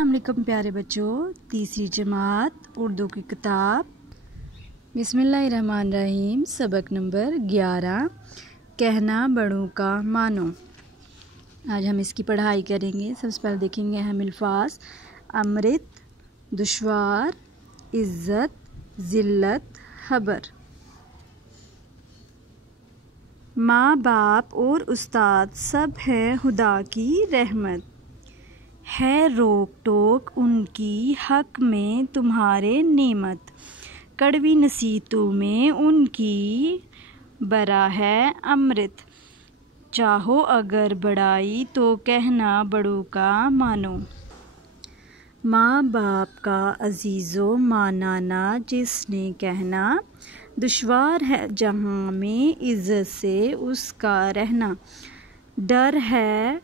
अस्सलाम वालेकुम प्यारे बच्चों, तीसरी जमात उर्दू की किताब बिस्मिल्लाहिर्रहमानिर्रहीम सबक नंबर 11 कहना बड़ों का मानो। आज हम इसकी पढ़ाई करेंगे। सबसे पहले देखेंगे हम अल्फाज अमृत, दुश्वार, इज़्ज़त, ज़िल्लत, खबर। माँ बाप और उस्ताद सब है खुदा की रहमत, है रोक टोक उनकी हक में तुम्हारे नेमत, कड़वी नसीहतों में उनकी बरा है अमृत, चाहो अगर बड़ाई तो कहना बड़ों का मानो। माँ बाप का अजीज़ो मानाना जिसने कहना, दुश्वार है जहाँ में इज़्ज़त से उसका रहना, डर है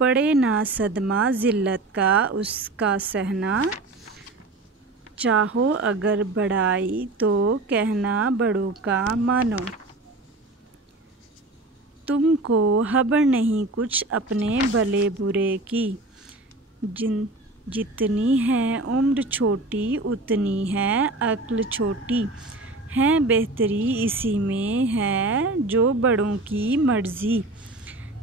पड़े ना सदमा ज़िल्लत का उसका सहना, चाहो अगर बड़ाई तो कहना बड़ों का मानो। तुमको खबर नहीं कुछ अपने भले बुरे की, जितनी है उम्र छोटी उतनी है अक्ल छोटी, है बेहतरी इसी में है जो बड़ों की मर्ज़ी,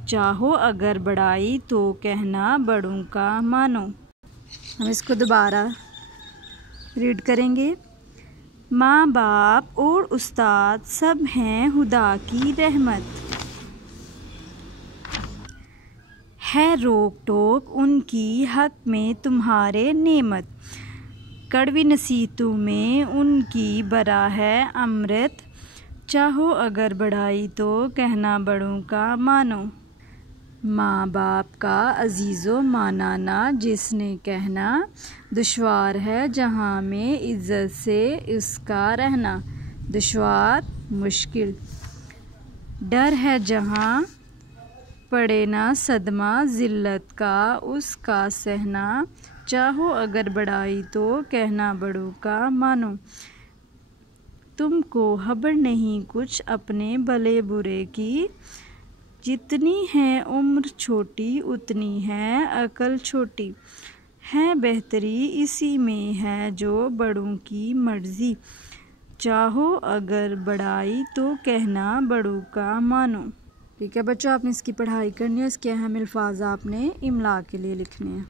चाहो अगर बड़ाई तो कहना बड़ों का मानो। हम इसको दोबारा रीड करेंगे। माँ बाप और उस्ताद सब हैं खुदा की रहमत, है रोक टोक उनकी हक में तुम्हारे नेमत, कड़वी नसीहतों में उनकी बरा है अमृत, चाहो अगर बढ़ाई तो कहना बड़ों का मानो। माँ बाप का अजीज़ो मानाना जिसने कहना, दुश्वार है जहाँ में इज़्ज़त से उसका रहना, दुश्वार मुश्किल, डर है जहाँ पड़े ना सदमा ज़िल्लत का उसका सहना, चाहो अगर बढ़ाई तो कहना बड़ों का मानो। तुमको खबर नहीं कुछ अपने भले बुरे की, जितनी है उम्र छोटी उतनी है अकल छोटी, है बेहतरी इसी में है जो बड़ों की मर्ज़ी, चाहो अगर बढ़ाई तो कहना बड़ों का मानो। ठीक है बच्चों, आपने इसकी पढ़ाई करनी है। इसके अहम अल्फाज आपने इमला के लिए लिखने हैं।